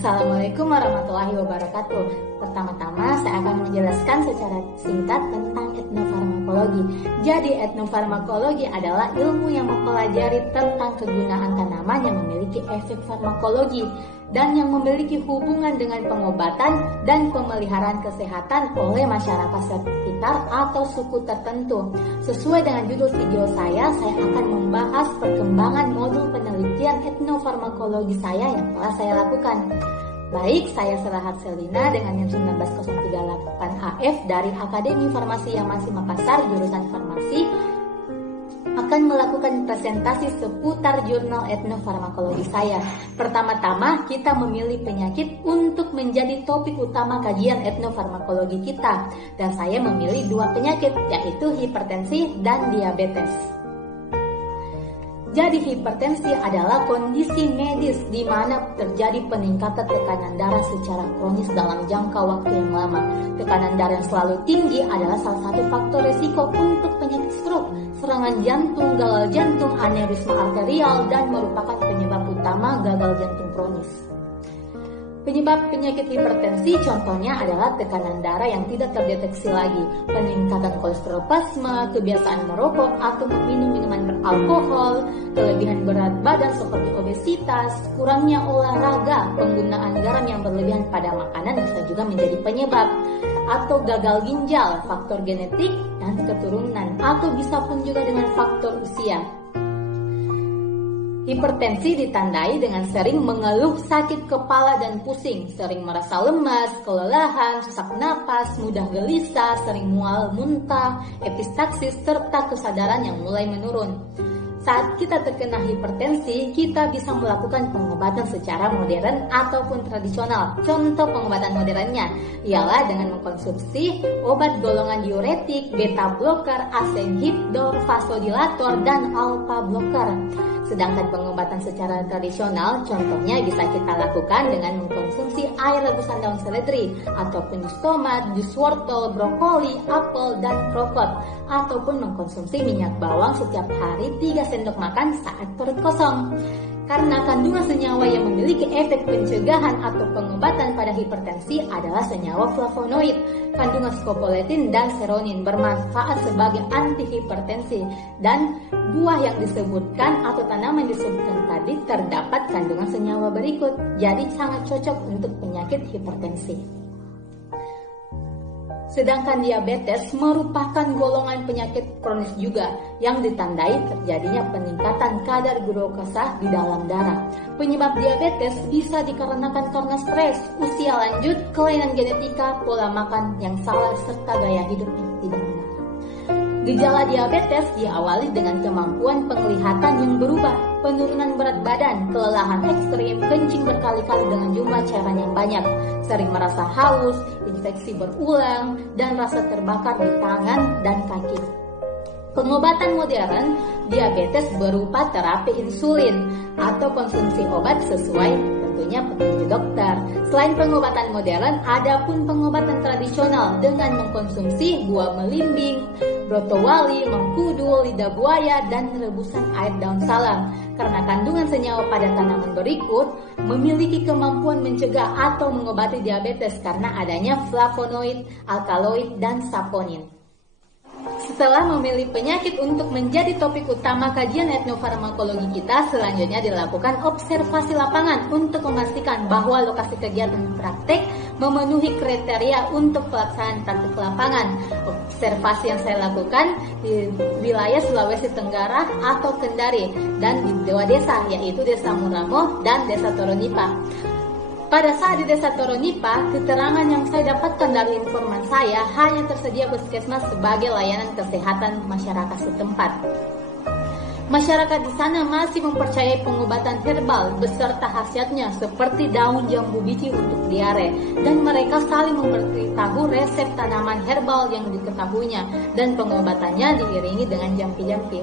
Assalamualaikum warahmatullahi wabarakatuh. Pertama-tama saya akan menjelaskan secara singkat tentang etnofarmakologi. Jadi etnofarmakologi adalah ilmu yang mempelajari tentang kegunaan tanaman yang memiliki efek farmakologi dan yang memiliki hubungan dengan pengobatan dan pemeliharaan kesehatan oleh masyarakat sekitar atau suku tertentu. Sesuai dengan judul video saya akan membahas perkembangan modul penelitian etnofarmakologi saya yang telah saya lakukan. Baik, saya Serahat Selina dengan NIM 19038 AF dari Akademi Farmasi Yamasi Makassar, jurusan Farmasi, akan melakukan presentasi seputar jurnal etnofarmakologi saya. Pertama-tama, kita memilih penyakit untuk menjadi topik utama kajian etnofarmakologi kita. Dan saya memilih dua penyakit, yaitu hipertensi dan diabetes. Jadi hipertensi adalah kondisi medis di mana terjadi peningkatan tekanan darah secara kronis dalam jangka waktu yang lama. Tekanan darah yang selalu tinggi adalah salah satu faktor risiko untuk penyakit stroke, serangan jantung, gagal jantung, aneurisma arterial, dan merupakan penyebab utama gagal jantung kronis. Penyebab penyakit hipertensi contohnya adalah tekanan darah yang tidak terdeteksi lagi, peningkatan kolesterol plasma, kebiasaan merokok atau meminum minuman beralkohol, kelebihan berat badan seperti obesitas, kurangnya olahraga, penggunaan garam yang berlebihan pada makanan bisa juga menjadi penyebab, atau gagal ginjal, faktor genetik dan keturunan, atau bisa pun juga dengan faktor usia. Hipertensi ditandai dengan sering mengeluh sakit kepala dan pusing, sering merasa lemas, kelelahan, sesak napas, mudah gelisah, sering mual, muntah, epistaksis, serta kesadaran yang mulai menurun. Saat kita terkena hipertensi, kita bisa melakukan pengobatan secara modern ataupun tradisional. Contoh pengobatan modernnya ialah dengan mengkonsumsi obat golongan diuretik, beta blocker, ACE inhibitor, vasodilator, dan alpha blocker. Sedangkan pengobatan secara tradisional contohnya bisa kita lakukan dengan mengkonsumsi air rebusan daun seledri ataupun jus tomat, jus wortel, brokoli, apel, dan krokot, ataupun mengkonsumsi minyak bawang setiap hari 3 sendok makan saat perut kosong. Karena kandungan senyawa yang memiliki efek pencegahan atau pengobatan pada hipertensi adalah senyawa flavonoid, kandungan scopoletin dan seronin bermanfaat sebagai antihipertensi, dan buah yang disebutkan atau tanaman yang disebutkan tadi terdapat kandungan senyawa berikut, jadi sangat cocok untuk penyakit hipertensi. Sedangkan diabetes merupakan golongan penyakit kronis juga yang ditandai terjadinya peningkatan kadar glukosa di dalam darah. Penyebab diabetes bisa dikarenakan karena stres, usia lanjut, kelainan genetika, pola makan yang salah, serta gaya hidup yang tidak benar. Gejala diabetes diawali dengan kemampuan penglihatan yang berubah, penurunan berat badan, kelelahan ekstrim, kencing berkali-kali dengan jumlah cairan yang banyak, sering merasa haus, infeksi berulang, dan rasa terbakar di tangan dan kaki. Pengobatan modern diabetes berupa terapi insulin atau konsumsi obat sesuai tentunya petunjuk dokter. Selain pengobatan modern, ada pun pengobatan tradisional dengan mengkonsumsi buah melimbing, brotowali, mengkudu, lidah buaya, dan rebusan air daun salam. Karena kandungan senyawa pada tanaman berikut memiliki kemampuan mencegah atau mengobati diabetes karena adanya flavonoid, alkaloid, dan saponin. Setelah memilih penyakit untuk menjadi topik utama kajian etnofarmakologi kita, selanjutnya dilakukan observasi lapangan untuk memastikan bahwa lokasi kegiatan praktek memenuhi kriteria untuk pelaksanaan praktek lapangan. Observasi yang saya lakukan di wilayah Sulawesi Tenggara atau Kendari dan di dua desa, yaitu Desa Muramo dan Desa Toronipa. Pada saat di Desa Toronipa, keterangan yang saya dapatkan dari informan saya hanya tersedia puskesmas sebagai layanan kesehatan masyarakat setempat. Masyarakat di sana masih mempercayai pengobatan herbal beserta khasiatnya seperti daun jambu biji untuk diare, dan mereka saling memberitahu resep tanaman herbal yang diketahuinya dan pengobatannya diiringi dengan jampi-jampi.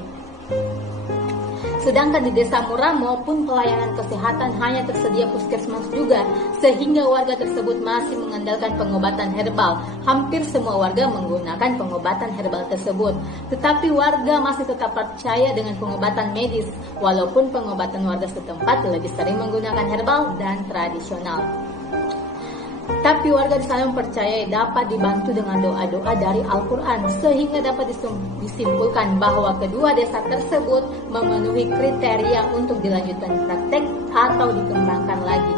Sedangkan di Desa Muramo pun pelayanan kesehatan hanya tersedia puskesmas juga, sehingga warga tersebut masih mengandalkan pengobatan herbal. Hampir semua warga menggunakan pengobatan herbal tersebut, tetapi warga masih tetap percaya dengan pengobatan medis, walaupun pengobatan warga setempat lebih sering menggunakan herbal dan tradisional. Tapi warga di sana mempercayai dapat dibantu dengan doa-doa dari Al-Quran, sehingga dapat disimpulkan bahwa kedua desa tersebut memenuhi kriteria untuk dilanjutkan praktek atau dikembangkan lagi.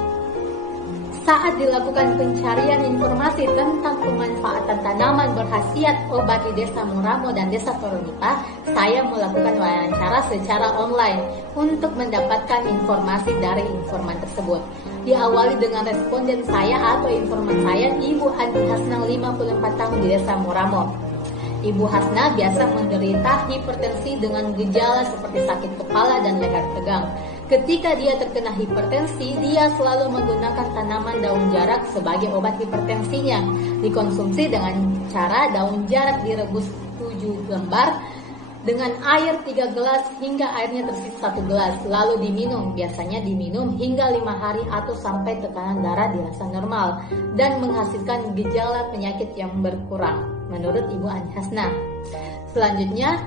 Saat dilakukan pencarian informasi tentang pemanfaatan tanaman berkhasiat obat di Desa Muramo dan Desa Toronipa, saya melakukan wawancara secara online untuk mendapatkan informasi dari informan tersebut. Diawali dengan responden saya atau informan saya, Ibu Andi Hasna, 54 tahun di Desa Muramo. Ibu Hasna biasa menderita hipertensi dengan gejala seperti sakit kepala dan leher tegang. Ketika dia terkena hipertensi, dia selalu menggunakan tanaman daun jarak sebagai obat hipertensinya. Dikonsumsi dengan cara daun jarak direbus 7 lembar dengan air 3 gelas hingga airnya tersisa 1 gelas, lalu diminum. Biasanya diminum hingga 5 hari atau sampai tekanan darah dirasa normal dan menghasilkan gejala penyakit yang berkurang, menurut Ibu Andi Hasna. Selanjutnya,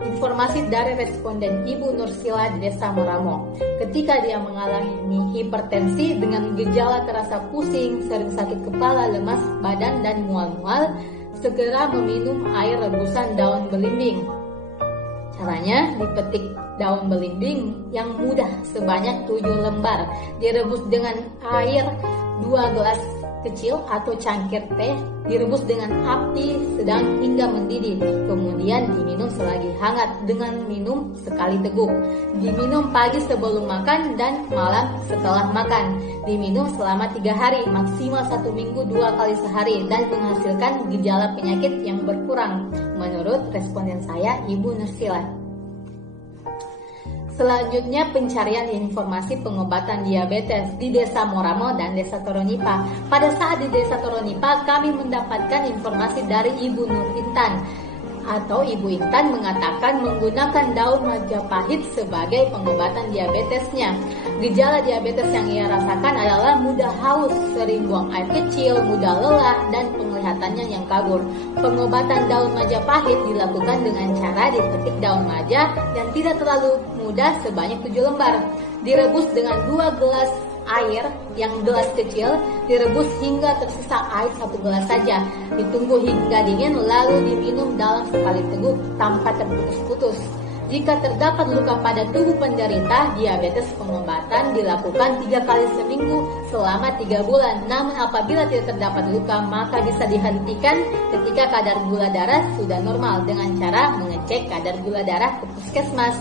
informasi dari responden Ibu Nursila di Desa Muramo. Ketika dia mengalami hipertensi dengan gejala terasa pusing, sering sakit kepala, lemas badan, dan mual-mual, segera meminum air rebusan daun belimbing. Caranya, dipetik daun belimbing yang mudah sebanyak 7 lembar, direbus dengan air 2 gelas kecil atau cangkir teh, direbus dengan api sedang hingga mendidih, kemudian diminum selagi hangat dengan minum sekali teguk. Diminum pagi sebelum makan dan malam setelah makan. Diminum selama 3 hari, maksimal 1 minggu 2 kali sehari, dan menghasilkan gejala penyakit yang berkurang, menurut responden saya, Ibu Nursila. Selanjutnya, pencarian informasi pengobatan diabetes di Desa Muramo dan Desa Toronipa. Pada saat di Desa Toronipa, kami mendapatkan informasi dari Ibu Nur Intan atau Ibu Intan mengatakan menggunakan daun Majapahit sebagai pengobatan diabetesnya. Gejala diabetes yang ia rasakan adalah mudah haus, sering buang air kecil, mudah lelah, dan penglihatannya yang kabur. Pengobatan daun Majapahit dilakukan dengan cara dipetik daun maja yang tidak terlalu mudah sebanyak 7 lembar. Direbus dengan 2 gelas air yang gelas kecil, direbus hingga tersisa air 1 gelas saja. Ditunggu hingga dingin lalu diminum dalam sekali teguk tanpa terputus-putus. Jika terdapat luka pada tubuh penderita diabetes, pengobatan dilakukan 3 kali seminggu selama 3 bulan. Namun apabila tidak terdapat luka, maka bisa dihentikan ketika kadar gula darah sudah normal dengan cara mengecek kadar gula darah ke puskesmas.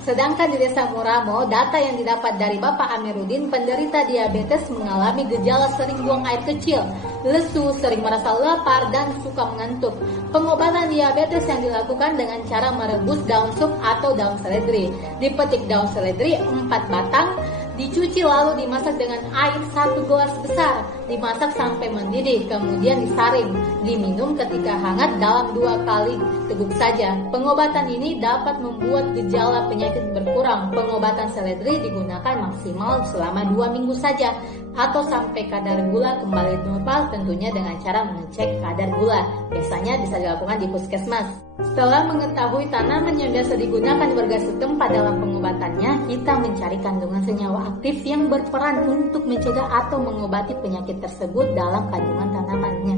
Sedangkan di Desa Muramo, data yang didapat dari Bapak Amiruddin, penderita diabetes mengalami gejala sering buang air kecil, lesu, sering merasa lapar, dan suka mengantuk. Pengobatan diabetes yang dilakukan dengan cara merebus daun sup atau daun seledri. Dipetik daun seledri 4 batang, dicuci lalu dimasak dengan air 1 gelas besar, dimasak sampai mendidih, kemudian disaring, diminum ketika hangat dalam 2 kali teguk saja. Pengobatan ini dapat membuat gejala penyakit berkurang. Pengobatan seledri digunakan maksimal selama 2 minggu saja atau sampai kadar gula kembali normal, tentunya dengan cara mengecek kadar gula. Biasanya bisa dilakukan di puskesmas. Setelah mengetahui tanaman yang biasa digunakan warga setempat dalam pengobatannya, kita mencari kandungan senyawa aktif yang berperan untuk mencegah atau mengobati penyakit tersebut dalam kandungan tanamannya.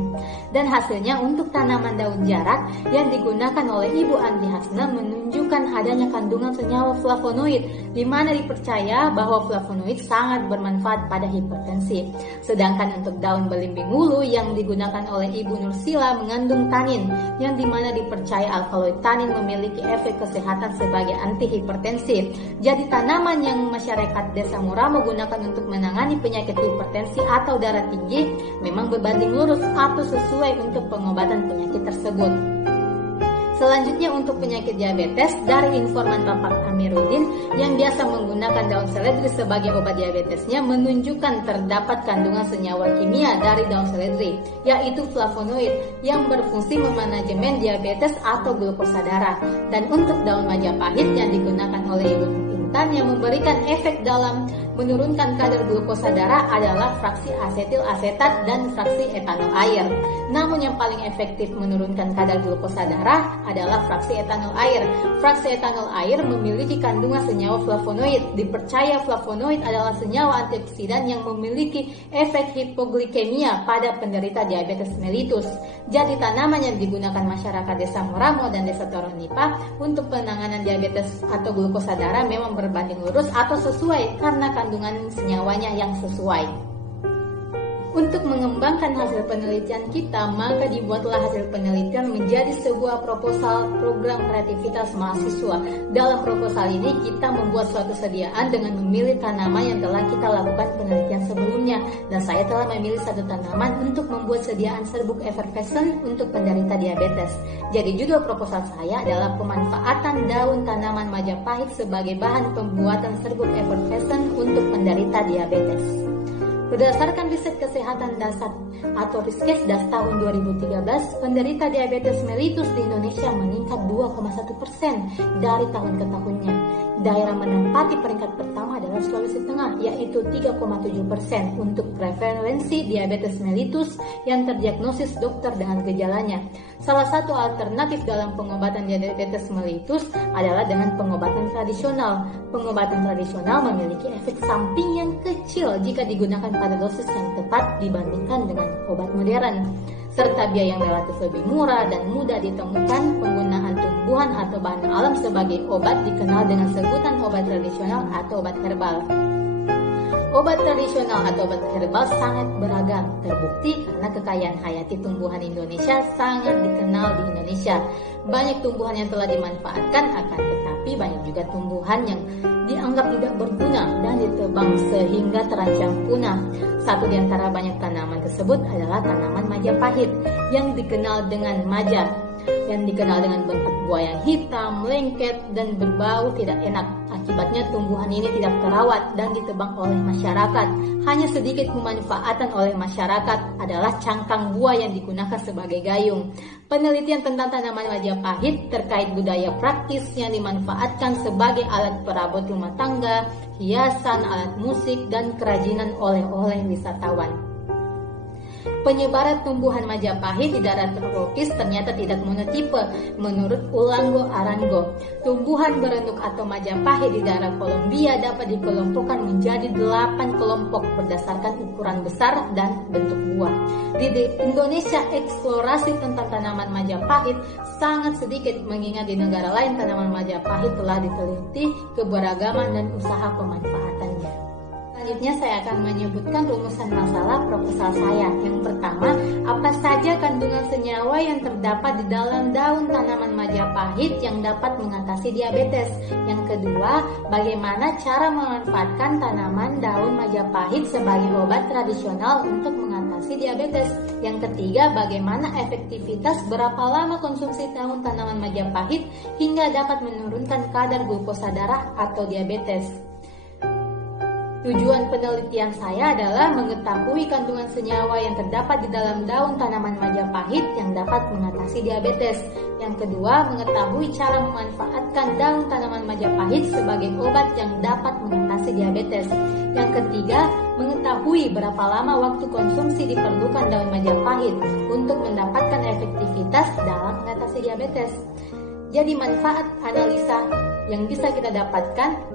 Dan hasilnya untuk tanaman daun jarak yang digunakan oleh Ibu Andi Hasna menunjukkan adanya kandungan senyawa flavonoid, di mana dipercaya bahwa flavonoid sangat bermanfaat pada hipertensi. Sedangkan untuk daun belimbing wulu yang digunakan oleh Ibu Nursila mengandung tanin, yang dimana dipercaya alkaloid tanin memiliki efek kesehatan sebagai anti hipertensi. Jadi tanaman yang masyarakat Desa Muramo gunakan untuk menangani penyakit hipertensi atau darah tinggi memang berbanding lurus atau sesuai untuk pengobatan penyakit tersebut. Selanjutnya untuk penyakit diabetes, dari informan Bapak Amiruddin yang biasa menggunakan daun seledri sebagai obat diabetesnya menunjukkan terdapat kandungan senyawa kimia dari daun seledri, yaitu flavonoid yang berfungsi memanajemen diabetes atau glukosa darah. Dan untuk daun Majapahit yang digunakan oleh Ibu Intan yang memberikan efek dalam menurunkan kadar glukosa darah adalah fraksi asetil asetat dan fraksi etanol air. Namun yang paling efektif menurunkan kadar glukosa darah adalah fraksi etanol air. Fraksi etanol air memiliki kandungan senyawa flavonoid. Dipercaya flavonoid adalah senyawa antioksidan yang memiliki efek hipoglikemia pada penderita diabetes mellitus. Jadi tanaman yang digunakan masyarakat Desa Moramo dan Desa Toronipa untuk penanganan diabetes atau glukosa darah memang berbanding lurus atau sesuai karena kandungan senyawanya yang sesuai. Untuk mengembangkan hasil penelitian kita, maka dibuatlah hasil penelitian menjadi sebuah proposal program kreativitas mahasiswa. Dalam proposal ini kita membuat suatu sediaan dengan memilih tanaman yang telah kita lakukan penelitian sebelumnya. Dan saya telah memilih satu tanaman untuk membuat sediaan serbuk effervescent untuk penderita diabetes. Jadi judul proposal saya adalah pemanfaatan daun tanaman Majapahit sebagai bahan pembuatan serbuk effervescent untuk penderita diabetes. Berdasarkan riset kesehatan dasar atau Riskesdas tahun 2013, penderita diabetes mellitus di Indonesia meningkat 2,1% dari tahun ke tahunnya. Daerah menempati peringkat pertama adalah Sulawesi Tengah, yaitu 3,7% untuk prevalensi diabetes mellitus yang terdiagnosis dokter dengan gejalanya. Salah satu alternatif dalam pengobatan diabetes mellitus adalah dengan pengobatan tradisional. Pengobatan tradisional memiliki efek samping yang kecil jika digunakan pada dosis yang tepat dibandingkan dengan obat modern, serta biaya yang relatif lebih murah dan mudah ditemukan. Penggunaan tumbuhan atau bahan alam sebagai obat dikenal dengan sebutan obat tradisional atau obat herbal. Obat tradisional atau obat herbal sangat beragam, terbukti karena kekayaan hayati tumbuhan Indonesia sangat dikenal di Indonesia. Banyak tumbuhan yang telah dimanfaatkan, akan tetapi banyak juga tumbuhan yang dianggap tidak berguna dan ditebang sehingga terancam punah. Satu di antara banyak tanaman tersebut adalah tanaman Majapahit yang dikenal dengan maja, yang dikenal dengan bentuk buah yang hitam, lengket, dan berbau tidak enak. Akibatnya tumbuhan ini tidak terawat dan ditebang oleh masyarakat. Hanya sedikit pemanfaatan oleh masyarakat adalah cangkang buah yang digunakan sebagai gayung. Penelitian tentang tanaman Majapahit terkait budaya praktis yang dimanfaatkan sebagai alat perabot rumah tangga, hiasan, alat musik, dan kerajinan oleh-oleh wisatawan. Penyebaran tumbuhan Majapahit di daerah tropis ternyata tidak monotipe. Menurut Ulango Arango, tumbuhan berenduk atau Majapahit di daerah Kolombia dapat dikelompokkan menjadi 8 kelompok berdasarkan ukuran besar dan bentuk buah. Di Indonesia, eksplorasi tentang tanaman Majapahit sangat sedikit, mengingat di negara lain tanaman Majapahit telah diteliti keberagaman dan usaha pemanfaatannya. Selanjutnya saya akan menyebutkan rumusan masalah proposal saya. Yang pertama, apa saja kandungan senyawa yang terdapat di dalam daun tanaman Majapahit yang dapat mengatasi diabetes. Yang kedua, bagaimana cara memanfaatkan tanaman daun Majapahit sebagai obat tradisional untuk mengatasi diabetes. Yang ketiga, bagaimana efektivitas berapa lama konsumsi daun tanaman Majapahit hingga dapat menurunkan kadar glukosa darah atau diabetes. Tujuan penelitian saya adalah mengetahui kandungan senyawa yang terdapat di dalam daun tanaman Majapahit yang dapat mengatasi diabetes. Yang kedua, mengetahui cara memanfaatkan daun tanaman Majapahit sebagai obat yang dapat mengatasi diabetes. Yang ketiga, mengetahui berapa lama waktu konsumsi diperlukan daun Majapahit untuk mendapatkan efektivitas dalam mengatasi diabetes. Jadi manfaat analisa yang bisa kita dapatkan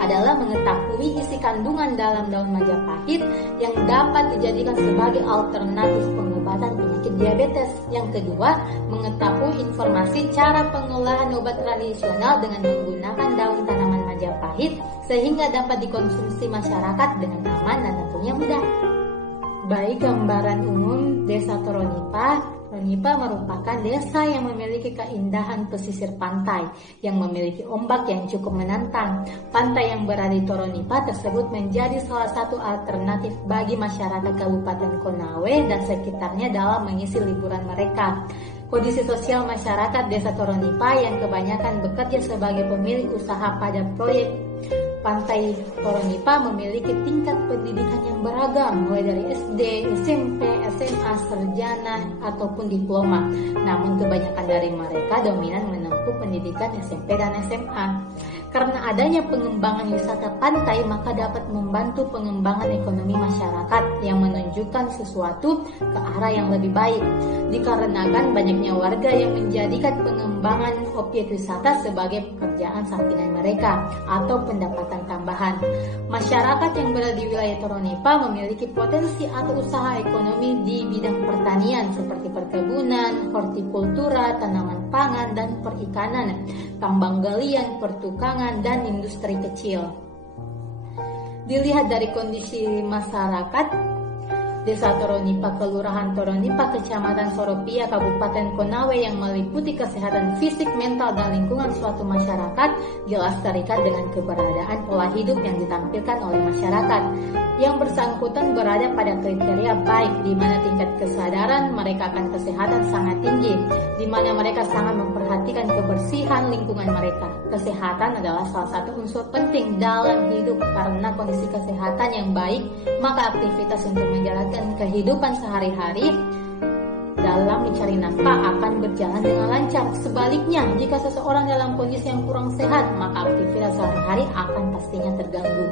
adalah mengetahui isi kandungan dalam daun Majapahit yang dapat dijadikan sebagai alternatif pengobatan penyakit diabetes. Yang kedua, mengetahui informasi cara pengolahan obat tradisional dengan menggunakan daun tanaman Majapahit sehingga dapat dikonsumsi masyarakat dengan aman dan tentunya mudah. Baik, gambaran umum Desa Toronipa. Toronipa merupakan desa yang memiliki keindahan pesisir pantai yang memiliki ombak yang cukup menantang. Pantai yang berada di Toronipa tersebut menjadi salah satu alternatif bagi masyarakat Kabupaten Konawe dan sekitarnya dalam mengisi liburan mereka. Kondisi sosial masyarakat Desa Toronipa yang kebanyakan bekerja sebagai pemilik usaha pada proyek Pantai Toronipa memiliki tingkat pendidikan yang beragam, mulai dari SD, SMP, SMA, sarjana, ataupun diploma. Namun kebanyakan dari mereka dominan menempuh bangku pendidikan SMP dan SMA. Karena adanya pengembangan wisata pantai, maka dapat membantu pengembangan ekonomi masyarakat yang menunjukkan sesuatu ke arah yang lebih baik. Dikarenakan banyaknya warga yang menjadikan pengembangan objek wisata sebagai pekerjaan sampingan mereka atau pendapatan tambahan. Masyarakat yang berada di wilayah Toronipa memiliki potensi atau usaha ekonomi di bidang pertanian seperti perkebunan, hortikultura, tanaman pangan, dan perikanan, tambang galian, pertukangan, dan industri kecil. Dilihat dari kondisi masyarakat, Desa Toronipa, Kelurahan Toronipa, Kecamatan Soropia, Kabupaten Konawe yang meliputi kesehatan fisik, mental, dan lingkungan suatu masyarakat jelas terikat dengan keberadaan pola hidup yang ditampilkan oleh masyarakat. Yang bersangkutan berada pada kriteria baik, di mana tingkat kesadaran mereka akan kesehatan sangat tinggi, di mana mereka sangat memperhatikan kebersihan lingkungan mereka. Kesehatan adalah salah satu unsur penting dalam hidup, karena kondisi kesehatan yang baik, maka aktivitas untuk menjalankan kehidupan sehari-hari dalam mencari nafkah akan berjalan dengan lancar. Sebaliknya, jika seseorang dalam kondisi yang kurang sehat, maka aktivitas sehari-hari akan pastinya terganggu.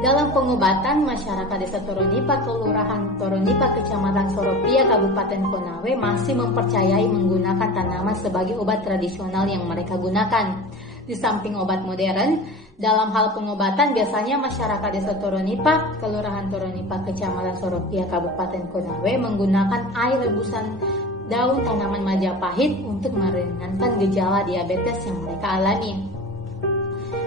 Dalam pengobatan, masyarakat Desa Toronipa, Kelurahan Toronipa, Kecamatan Soropia, Kabupaten Konawe masih mempercayai menggunakan tanaman sebagai obat tradisional yang mereka gunakan. Di samping obat modern, dalam hal pengobatan biasanya masyarakat Desa Toronipa, Kelurahan Toronipa, Kecamatan Soropia, Kabupaten Konawe menggunakan air rebusan daun tanaman Majapahit untuk meringankan gejala diabetes yang mereka alami.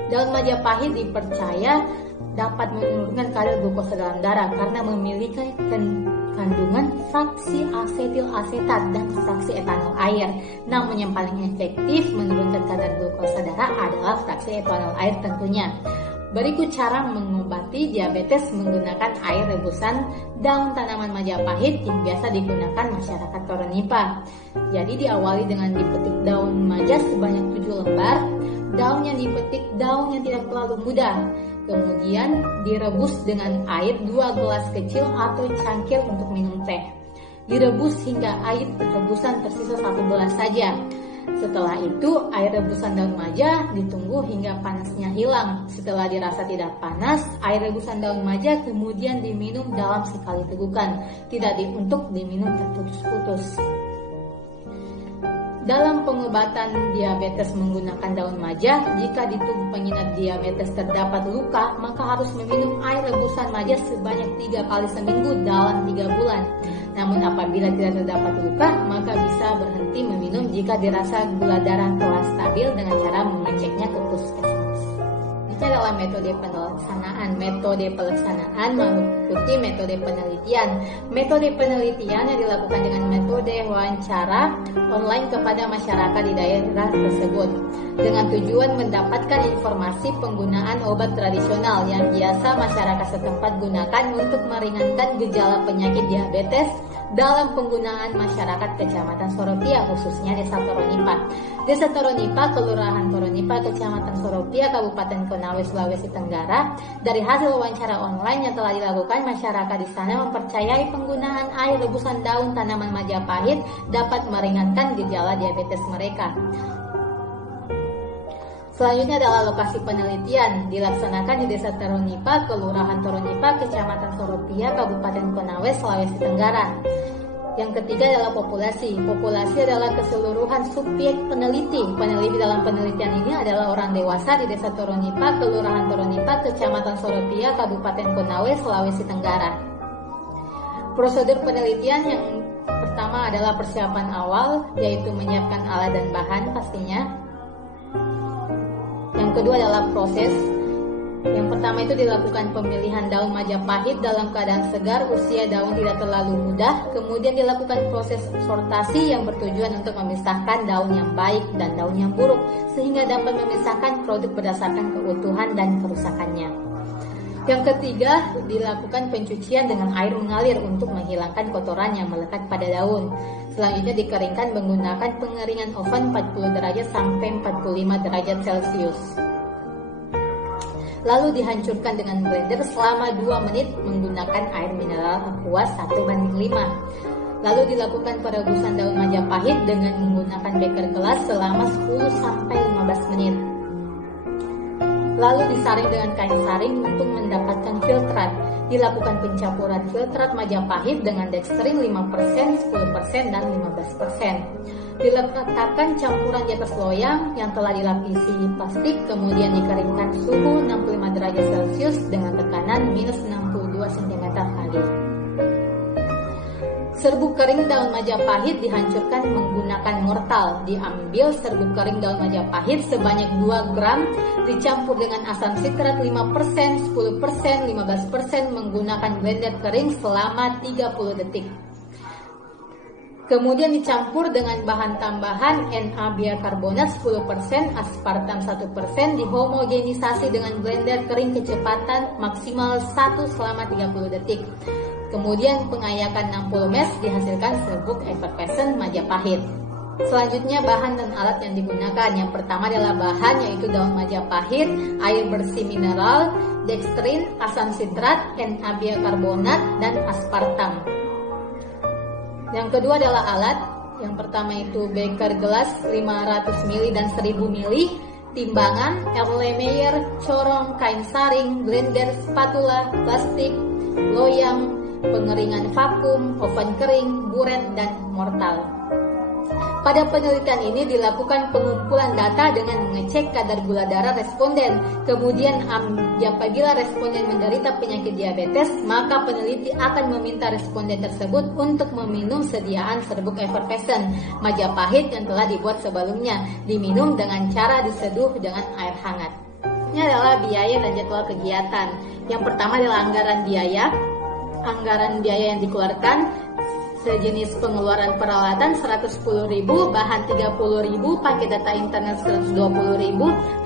Daun Majapahit dipercaya dapat menurunkan kadar glukosa dalam darah karena memiliki kandungan fraksi asetil asetat dan fraksi etanol air. Namun yang paling efektif menurunkan kadar glukosa darah adalah fraksi etanol air tentunya. Berikut cara mengobati diabetes menggunakan air rebusan daun tanaman Majapahit yang biasa digunakan masyarakat Toronipa. Jadi diawali dengan dipetik daun maja sebanyak 7 lembar. Daun yang dipetik daun yang tidak terlalu muda. Kemudian direbus dengan air 2 gelas kecil atau cangkir untuk minum teh. Direbus hingga air rebusan tersisa 1 gelas saja. Setelah itu air rebusan daun maja ditunggu hingga panasnya hilang. Setelah dirasa tidak panas, air rebusan daun maja kemudian diminum dalam sekali tegukan, tidak untuk diminum terputus-putus. Dalam pengobatan diabetes menggunakan daun maja, jika di tubuh pengidap diabetes terdapat luka, maka harus meminum air rebusan maja sebanyak 3 kali seminggu dalam 3 bulan. Namun apabila tidak terdapat luka, maka bisa berhenti meminum jika dirasa gula darah telah stabil dengan cara mengeceknya ke puskesmas. Ini adalah metode pelaksanaan. Metode pelaksanaan mengikuti metode penelitian. Metode penelitian yang dilakukan dengan metode wawancara online kepada masyarakat di daerah tersebut dengan tujuan mendapatkan informasi penggunaan obat tradisional yang biasa masyarakat setempat gunakan untuk meringankan gejala penyakit diabetes dalam penggunaan masyarakat Kecamatan Soropia, khususnya Desa Toronipa. Desa Toronipa, Kelurahan Toronipa, Kecamatan Soropia, Kabupaten Konawe, Sulawesi Tenggara. Dari hasil wawancara online yang telah dilakukan, masyarakat di sana mempercayai penggunaan air rebusan daun tanaman Majapahit dapat meringankan gejala diabetes mereka. Selanjutnya adalah lokasi penelitian, dilaksanakan di Desa Toronipa, Kelurahan Toronipa, Kecamatan Soropia, Kabupaten Konawe, Sulawesi Tenggara. Yang ketiga adalah populasi. Populasi adalah keseluruhan subjek peneliti. Peneliti dalam penelitian ini adalah orang dewasa di Desa Toronipa, Kelurahan Toronipa, Kecamatan Soropia, Kabupaten Konawe, Sulawesi Tenggara. Prosedur penelitian yang pertama adalah persiapan awal, yaitu menyiapkan alat dan bahan pastinya. Yang kedua adalah proses. Yang pertama itu dilakukan pemilihan daun Majapahit dalam keadaan segar, usia daun tidak terlalu muda. Kemudian dilakukan proses sortasi yang bertujuan untuk memisahkan daun yang baik dan daun yang buruk, sehingga dapat memisahkan produk berdasarkan keutuhan dan kerusakannya. Yang ketiga, dilakukan pencucian dengan air mengalir untuk menghilangkan kotoran yang melekat pada daun. Selanjutnya dikeringkan menggunakan pengeringan oven 40 derajat sampai 45 derajat Celcius. Lalu dihancurkan dengan blender selama 2 menit menggunakan air mineral aqua 1:5. Lalu dilakukan perebusan daun Majapahit dengan menggunakan beker gelas selama 10-15 menit. Lalu disaring dengan kain saring untuk mendapatkan filtrat. Dilakukan pencampuran filtrat Majapahit dengan dextrin 5%, 10%, dan 15%. Diletakkan campuran di atas loyang yang telah dilapisi plastik, kemudian dikeringkan suhu 65 derajat Celcius dengan tekanan minus 62 cm kali. Serbuk kering daun Majapahit dihancurkan menggunakan mortal. Diambil serbuk kering daun Majapahit sebanyak 2 gram, dicampur dengan asam sitrat 5%, 10%, 15% menggunakan blender kering selama 30 detik. Kemudian dicampur dengan bahan tambahan Na-biakarbonat 10%, aspartam 1%, dihomogenisasi dengan blender kering kecepatan maksimal 1 selama 30 detik. Kemudian pengayakan 60 ml dihasilkan serbuk effervescent Majapahit. Selanjutnya bahan dan alat yang digunakan. Yang pertama adalah bahan, yaitu daun Majapahit, air bersih mineral, dextrin, asam sitrat, Na-biakarbonat, dan aspartam. Yang kedua adalah alat. Yang pertama itu beker gelas 500 ml dan 1000 ml, timbangan, Erlenmeyer, corong, kain saring, blender, spatula, plastik, loyang, pengeringan vakum, oven kering, buret, dan mortal. Pada penelitian ini dilakukan pengumpulan data dengan mengecek kadar gula darah responden. Kemudian apabila responden menderita penyakit diabetes, maka peneliti akan meminta responden tersebut untuk meminum sediaan serbuk effervescent Majapahit yang telah dibuat sebelumnya, diminum dengan cara diseduh dengan air hangat. Ini adalah biaya dan jadwal kegiatan. Yang pertama adalah anggaran biaya. Anggaran biaya yang dikeluarkan sejenis pengeluaran peralatan 110.000, bahan 30.000, paket data internet 120.000,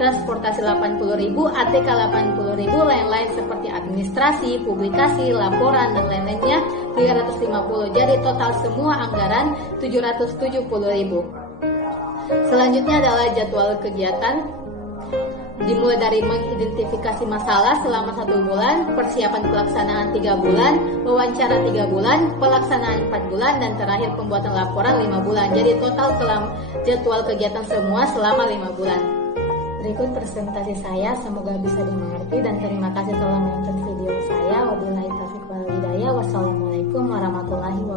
transportasi 80.000, ATK 80.000, lain-lain seperti administrasi, publikasi, laporan, dan lain-lainnya 350. Jadi total semua anggaran 770.000. Selanjutnya adalah jadwal kegiatan. Dimulai dari mengidentifikasi masalah selama 1 bulan, persiapan pelaksanaan 3 bulan, wawancara 3 bulan, pelaksanaan 4 bulan, dan terakhir pembuatan laporan 5 bulan. Jadi total jadwal kegiatan semua selama 5 bulan. Berikut presentasi saya, semoga bisa dimengerti, dan terima kasih telah menonton video saya. Wabillahi taufiq wal hidayah. Wassalamualaikum warahmatullahi wabarakatuh.